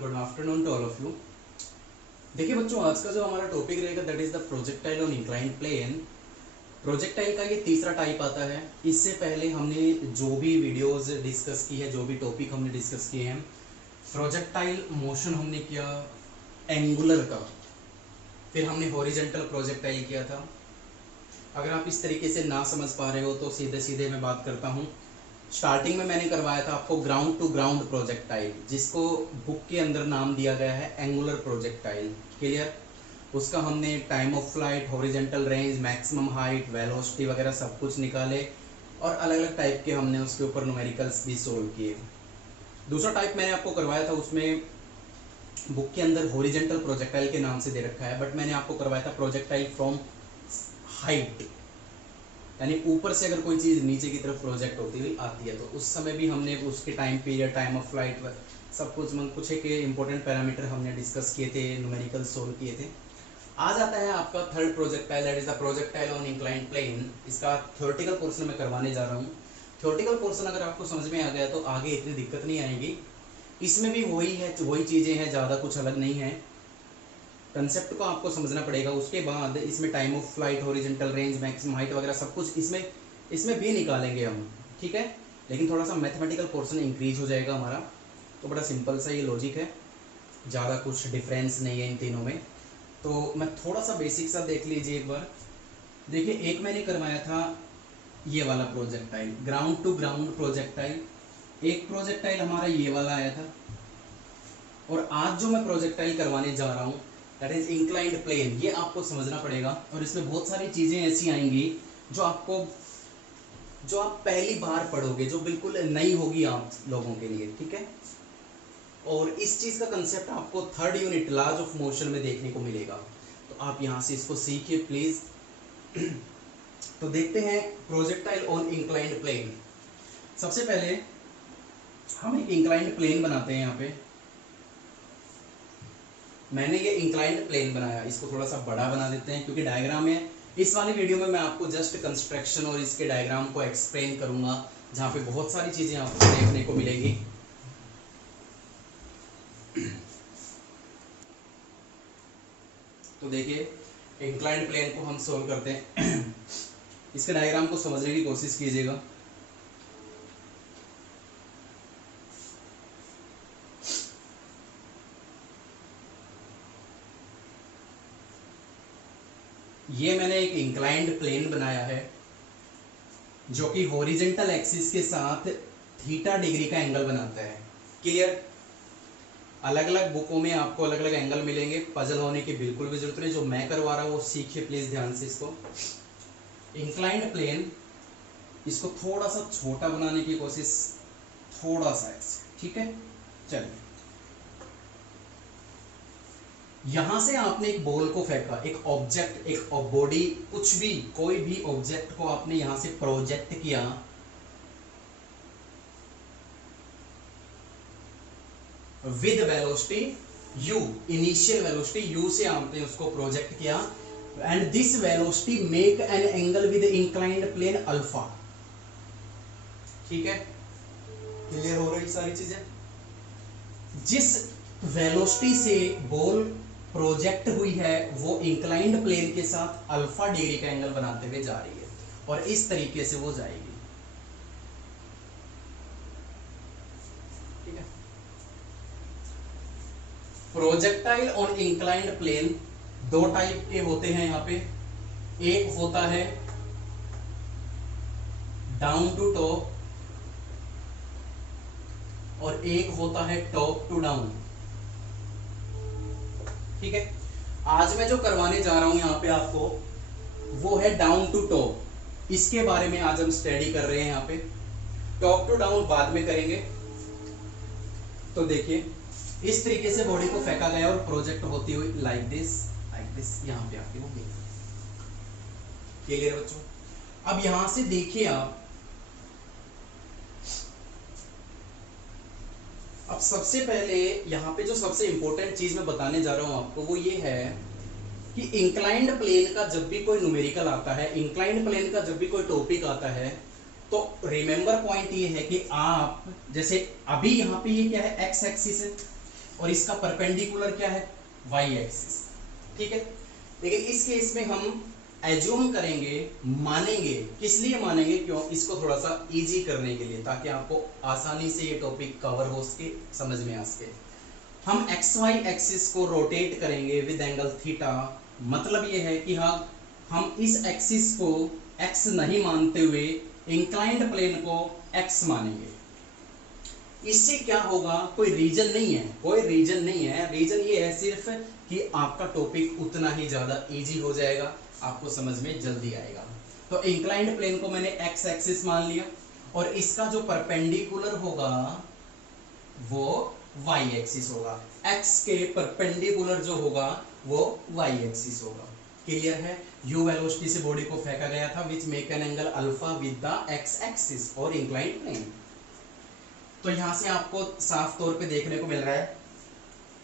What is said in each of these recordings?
Good afternoon to all of you. देखिए बच्चों, आज का जो हमारा टॉपिक रहेगा that is the projectile on inclined plane. Projectile का ये तीसरा टाइप आता है। इससे पहले हमने जो भी वीडियोस डिस्कस की है, जो भी टॉपिक हमने डिस्कस किए हैं, प्रोजेक्टाइल मोशन हमने किया एंगुलर का, फिर हमने हॉरिजॉन्टल प्रोजेक्टाइल किया था। अगर आप इस तरीके से ना समझ पा रहे हो तो सीधे सीधे मैं बात करता हूँ। स्टार्टिंग में मैंने करवाया था आपको ग्राउंड टू ग्राउंड प्रोजेक्टाइल, जिसको बुक के अंदर नाम दिया गया है एंगुलर प्रोजेक्टाइल। क्लियर? उसका हमने time of flight, horizontal range, maximum height, velocity वगैरह सब कुछ निकाले और अलग अलग टाइप के हमने उसके ऊपर न्यूमेरिकल्स भी सोल्व किए। दूसरा टाइप मैंने आपको करवाया था, उसमें बुक के अंदर हॉरिजॉन्टल प्रोजेक्टाइल के नाम से दे रखा है, बट मैंने आपको करवाया था प्रोजेक्टाइल फ्रॉम हाइट, यानी ऊपर से अगर कोई चीज़ नीचे की तरफ प्रोजेक्ट होती हुई आती है तो उस समय भी हमने उसके time period, time of flight, सब कुछ एक इंपॉर्टेंट पैरामीटर हमने डिस्कस किए थे, न्यूमेरिकल सोल्व किए थे। आ जाता है आपका third projectile, that is the projectile on inclined plane. इसका थ्योरेटिकल पोर्शन मैं करवाने जा रहा हूँ। थ्योरेटिकल पोर्शन अगर आपको समझ में आ गया तो आगे इतनी दिक्कत नहीं आएगी। इसमें भी वही चीज़ें हैं, ज़्यादा कुछ अलग नहीं है। कंसेप्ट को आपको समझना पड़ेगा। उसके बाद इसमें time of flight, horizontal range, maximum height वगैरह सब कुछ इसमें भी निकालेंगे हम, ठीक है। लेकिन थोड़ा सा मैथमेटिकल पोर्शन इंक्रीज हो जाएगा हमारा। तो बड़ा सिंपल सा ये लॉजिक है, ज़्यादा कुछ डिफरेंस नहीं है इन तीनों में। तो मैं थोड़ा सा बेसिक सा देख लीजिए एक बार। देखिए, एक मैंने करवाया था ये वाला projectile, ground to ground projectile. एक प्रोजेक्टाइल हमारा ये वाला आया था, और आज जो मैं प्रोजेक्टाइल करवाने जा रहा हूँ दैट इज इंक्लाइंड प्लेन। ये आपको समझना पड़ेगा, और इसमें बहुत सारी चीज़ें ऐसी आएंगी जो आप पहली बार पढ़ोगे, जो बिल्कुल नई होगी आप लोगों के लिए, ठीक है। और इस चीज़ का कंसेप्ट आपको third unit laws of motion में देखने को मिलेगा, तो आप यहाँ से इसको सीखिए प्लीज। तो देखते हैं प्रोजेक्टाइल ऑन इंक्लाइंड प्लेन। सबसे पहले हम एक इंक्लाइंड प्लेन बनाते हैं। यहाँ पे मैंने ये इंक्लाइंड प्लेन बनाया, इसको थोड़ा सा बड़ा बना देते हैं क्योंकि डायग्राम है। इस वाली वीडियो में मैं आपको जस्ट कंस्ट्रक्शन और इसके डायग्राम को एक्सप्लेन करूंगा, जहाँ पे बहुत सारी चीजें आपको देखने को मिलेगी। तो देखिए, इंक्लाइंड प्लेन को हम सोल्व करते हैं। इसके डायग्राम को समझने की कोशिश कीजिएगा। ये मैंने एक इंक्लाइंड प्लेन बनाया है जो कि हॉरिजॉन्टल एक्सिस के साथ थीटा डिग्री का एंगल बनाता है। क्लियर? अलग अलग बुकों में आपको अलग अलग एंगल मिलेंगे, पजल होने की बिल्कुल भी जरूरत नहीं। जो मैं करवा रहा हूँ वो सीखिए प्लीज ध्यान से। इसको इंक्लाइंड प्लेन, इसको थोड़ा सा छोटा बनाने की कोशिश, थोड़ा सा ऐसे, ठीक है। चलिए, यहां से आपने एक बॉल को फेंका, एक ऑब्जेक्ट, एक बॉडी, कुछ भी, कोई भी ऑब्जेक्ट को आपने यहां से प्रोजेक्ट किया। With velocity u, initial velocity u से आपने उसको प्रोजेक्ट किया, and this velocity make an angle with inclined plane alpha. ठीक है, क्लियर हो रही सारी चीजें। जिस वेलोसिटी से बॉल प्रोजेक्ट हुई है वो इंक्लाइंड प्लेन के साथ अल्फा डिग्री का एंगल बनाते हुए जा रही है, और इस तरीके से वो जाएगी, ठीक है। प्रोजेक्टाइल ऑन इंक्लाइंड प्लेन दो टाइप के होते हैं यहाँ पे। एक होता है डाउन टू टॉप, और एक होता है टॉप टू डाउन, ठीक है। आज मैं जो करवाने जा रहा हूं यहाँ पे आपको, वो है डाउन टू टॉप। इसके बारे में आज हम स्टडी कर रहे हैं यहाँ पे। टॉप टू डाउन बाद में करेंगे। तो देखिए, इस तरीके से बॉडी को फेंका गया और प्रोजेक्ट होती हुई लाइक दिस यहाँ पे आके वो गिर। क्लियर बच्चों? अब यहां से देखिए आप, अब सबसे पहले यहाँ पे जो सबसे इंपॉर्टेंट चीज मैं बताने जा रहा हूं आपको, वो ये है कि इंक्लाइंड प्लेन का जब भी कोई न्यूमेरिकल आता है, इंक्लाइंड प्लेन का जब भी कोई टॉपिक आता है, तो रिमेंबर पॉइंट ये है कि आप जैसे अभी यहाँ पे ये क्या है, एक्स एक्सिस है, और इसका परपेंडिकुलर क्या है, वाई एक्सिस। ठीक है, लेकिन इस केस में हम एज्यूम करेंगे, मानेंगे, किस लिए मानेंगे, क्यों, इसको थोड़ा सा इजी करने के लिए, ताकि आपको आसानी से ये टॉपिक कवर हो सके, समझ में आ सके। हम एक्स वाई एक्सिस को रोटेट करेंगे विद एंगल थीटा। मतलब ये है कि हाँ, हम इस एक्सिस को एक्स नहीं मानते हुए इंक्लाइंड प्लेन को एक्स मानेंगे। इससे क्या होगा, कोई रीजन नहीं है, कोई रीजन नहीं है, रीजन ये है सिर्फ कि आपका टॉपिक उतना ही ज्यादा इजी हो जाएगा, आपको समझ में जल्दी आएगा। तो इंक्लाइंड प्लेन को मैंने एक्स एक्सिस मान लिया और इसका जो परपेंडिकुलर होगा वो वाई एक्सिस होगा, एक्स के परपेंडिकुलर जो होगा वो वाई एक्सिस होगा। क्लियर है। यू वेलोसिटी से बॉडी को फेंका गया था which make an angle alpha with the x axis और इंक्लाइंड प्लेन। तो यहां से आपको साफ तौर पे देखने को मिल रहा है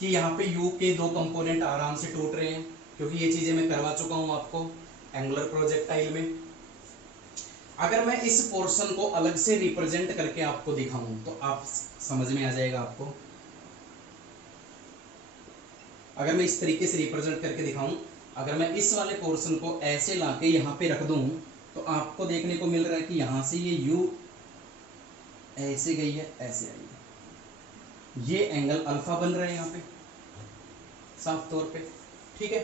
कि यहाँ पे u के दो कंपोनेंट आराम से टूट रहे हैं, क्योंकि ये चीजें मैं करवा चुका हूं आपको एंगुलर प्रोजेक्टाइल में। अगर मैं इस पोर्शन को अलग से रिप्रेजेंट करके आपको दिखाऊं तो आप समझ में आ जाएगा आपको। अगर मैं इस तरीके से रिप्रेजेंट करके दिखाऊं, अगर मैं इस वाले पोर्शन को ऐसे लाके यहाँ पे रख दूं तो आपको देखने को मिल रहा है कि यहाँ से ये u ऐसे गई है, ऐसे आई है, ये एंगल अल्फा बन रहा है यहाँ पे साफ तौर पे। ठीक है,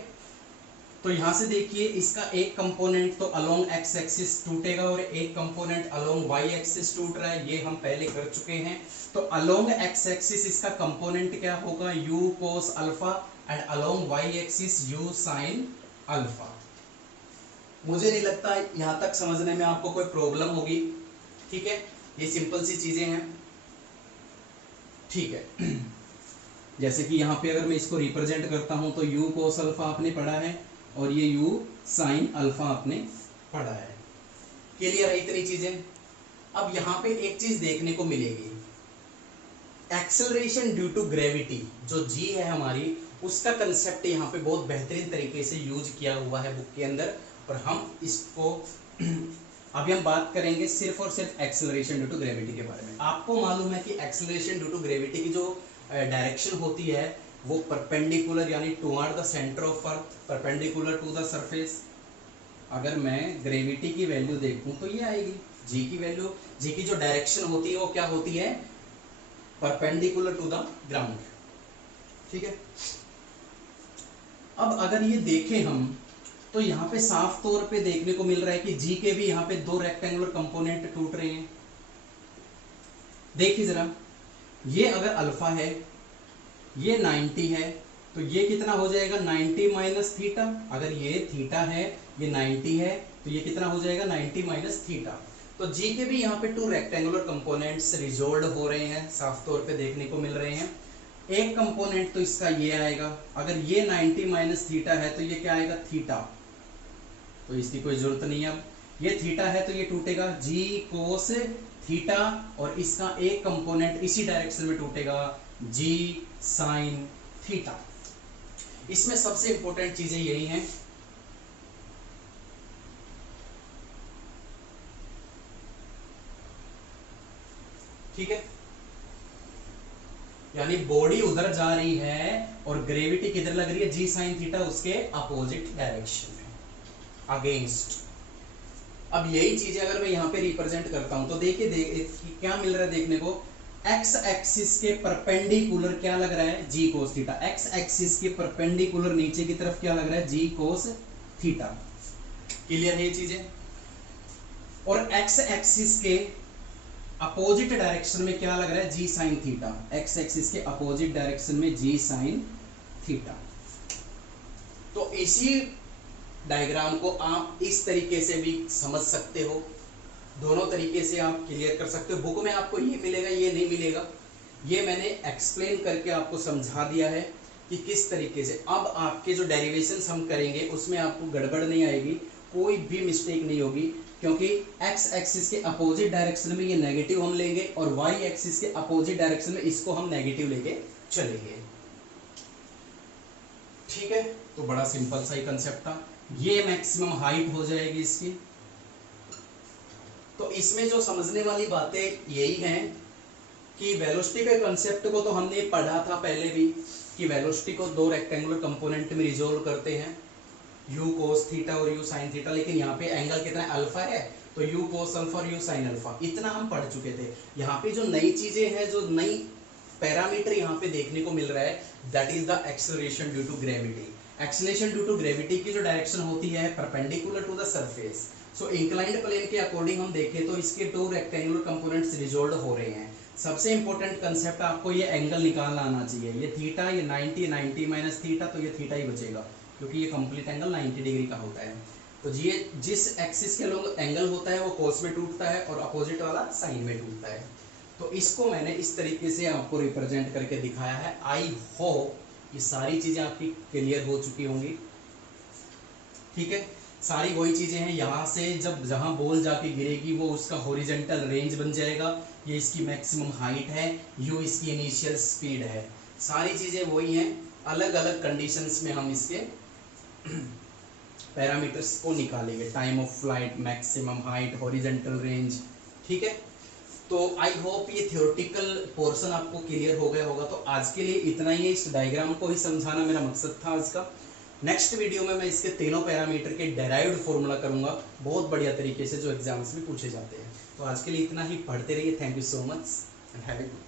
तो यहां से देखिए इसका एक कंपोनेंट तो अलोंग एक्स एक्सिस टूटेगा और एक कंपोनेंट अलोंग वाई एक्सिस टूट रहा है, ये हम पहले कर चुके हैं। तो अलोंग एक्स एक्सिस इसका कंपोनेंट क्या होगा, u cos alpha, and along y axis u sin alpha. मुझे नहीं लगता यहां तक समझने में आपको कोई प्रॉब्लम होगी। ठीक है, ये सिंपल सी चीजें हैं। ठीक है, जैसे कि यहाँ पे अगर मैं इसको रिप्रेजेंट करता हूं तो u cos अल्फा आपने पढ़ा है और ये u sin अल्फा आपने पढ़ा है। क्लियर है इतनी चीजें। अब यहाँ पे एक चीज देखने को मिलेगी, एक्सेलरेशन ड्यू टू ग्रेविटी, जो g है हमारी, उसका कंसेप्ट यहाँ पे बहुत बेहतरीन तरीके से यूज किया हुआ है बुक के अंदर, और हम इसको अभी हम बात करेंगे सिर्फ और सिर्फ एक्सेलरेशन ड्यू टू ग्रेविटी के बारे में। आपको मालूम है कि एक्सेलरेशन ड्यू टू ग्रेविटी की जो डायरेक्शन होती है वो परपेंडिकुलर, यानी toward the centre of earth, perpendicular to the surface. अगर मैं ग्रेविटी की वैल्यू देखूं तो ये आएगी, जी की वैल्यू, जी की जो डायरेक्शन होती है वो क्या होती है, परपेंडिकुलर टू द ग्राउंड। ठीक है, अब अगर ये देखें हम तो यहाँ पे साफ तौर पे देखने को मिल रहा है कि जी के भी यहाँ पे दो रेक्टेंगुलर कंपोनेंट टूट रहे हैं। देखिए जरा, ये अगर अल्फा है, ये 90 है, तो ये कितना हो जाएगा, 90 माइनस थीटा। अगर ये थीटा है, ये 90 है, तो ये कितना हो जाएगा, 90 माइनस थीटा। तो जी के भी यहाँ पे टू रेक्टेंगुलर कंपोनेंट्स रिजोल्व हो रहे हैं, साफ तौर पे देखने को मिल रहे हैं। एक कंपोनेंट तो इसका ये आएगा, अगर ये 90 माइनस थीटा है तो ये क्या आएगा, थीटा, तो इसकी कोई जरूरत नहीं है। अब ये थीटा है तो ये टूटेगा जी कोस थीटा, और इसका एक कंपोनेंट इसी डायरेक्शन में टूटेगा, जी साइन थीटा। इसमें सबसे इंपॉर्टेंट चीजें यही हैं, ठीक है, यानी बॉडी उधर जा रही है और ग्रेविटी किधर लग रही है, जी साइन थीटा, उसके अपोजिट डायरेक्शन में, अगेंस्ट। अब यही चीजें अगर मैं यहाँ पे रिप्रेजेंट करता हूं तो देखिए क्या मिल रहा है देखने को, एक्स एक्सिस के परपेंडिकुलर क्या लग रहा है, जी कोस थीटा। एक्स एक्सिस के परपेंडिकुलर नीचे की तरफ क्या लग रहा है, जी कोस थीटा। क्लियर है ये चीजें। और एक्स एक्सिस के अपोजिट डायरेक्शन में क्या लग रहा है, जी साइन थीटा। एक्स एक्सिस के अपोजिट डायरेक्शन में जी साइन थीटा। तो इसी डायग्राम को आप इस तरीके से भी समझ सकते हो, दोनों तरीके से आप क्लियर कर सकते हो। बुक में आपको ये मिलेगा, ये नहीं मिलेगा, ये मैंने एक्सप्लेन करके आपको समझा दिया है कि किस तरीके से। अब आपके जो डेरिवेशंस हम करेंगे उसमें आपको गड़बड़ नहीं आएगी, कोई भी मिस्टेक नहीं होगी, क्योंकि एक्स एक्सिस के अपोजिट डायरेक्शन में ये नेगेटिव हम लेंगे और वाई एक्सिस के अपोजिट डायरेक्शन में इसको हम नेगेटिव लेके चलेंगे। ठीक है, तो बड़ा सिंपल सा ही कंसेप्ट था। ये मैक्सिमम हाइट हो जाएगी इसकी। तो इसमें जो समझने वाली बातें यही हैं कि वेलोसिटी के कंसेप्ट को तो हमने पढ़ा था पहले भी, कि वेलोसिटी को दो रेक्टेंगुलर कंपोनेंट में रिजोल्व करते हैं, u cos थीटा और u sin थीटा, लेकिन यहाँ पे एंगल कितना है, अल्फा है, तो u cos अल्फा और u sin अल्फा, इतना हम पढ़ चुके थे। यहाँ पे जो नई चीजें हैं, जो नई पैरामीटर यहाँ पे देखने को मिल रहा है, that is the acceleration due to gravity. Acceleration due to gravity की जो डायरेक्शन होती है perpendicular to the surface. So inclined plane के अकॉर्डिंग हम देखें तो इसके दो रेक्टेंगुलर कंपोनेंट्स रिजोल्व हो रहे हैं। सबसे इंपॉर्टेंट कंसेप्ट आपको ये एंगल निकालना आना चाहिए, ये थीटा, ये 90 माइनस थीटा, तो ये थीटा ही बचेगा क्योंकि ये कंप्लीट एंगल 90 डिग्री का होता है। तो ये जिस एक्सिस के लोग एंगल होता है वो कोस में टूटता है और अपोजिट वाला साइन में टूटता है। तो इसको मैंने इस तरीके से आपको रिप्रेजेंट करके दिखाया है। आई होप ये सारी चीजें आपकी क्लियर हो चुकी होंगी। ठीक है, सारी वही चीजें हैं, यहाँ से जब जहाँ बॉल जाके गिरेगी वो उसका हॉरिजॉन्टल रेंज बन जाएगा, ये इसकी मैक्सिमम हाइट है, यू इसकी इनिशियल स्पीड है, सारी चीजें वही हैं। अलग अलग कंडीशंस में हम इसके पैरामीटर्स को निकालेंगे, time of flight, maximum height, horizontal range. ठीक है, तो आई होप ये थ्योरेटिकल पोर्शन आपको क्लियर हो गया होगा। तो आज के लिए इतना ही है, इस डायग्राम को ही समझाना मेरा मकसद था आज का। नेक्स्ट वीडियो में मैं इसके तीनों पैरामीटर के डेराइव्ड फॉर्मूला करूंगा बहुत बढ़िया तरीके से, जो एग्जाम्स में पूछे जाते हैं। तो आज के लिए इतना ही, पढ़ते रहिए। Thank you so much and have a good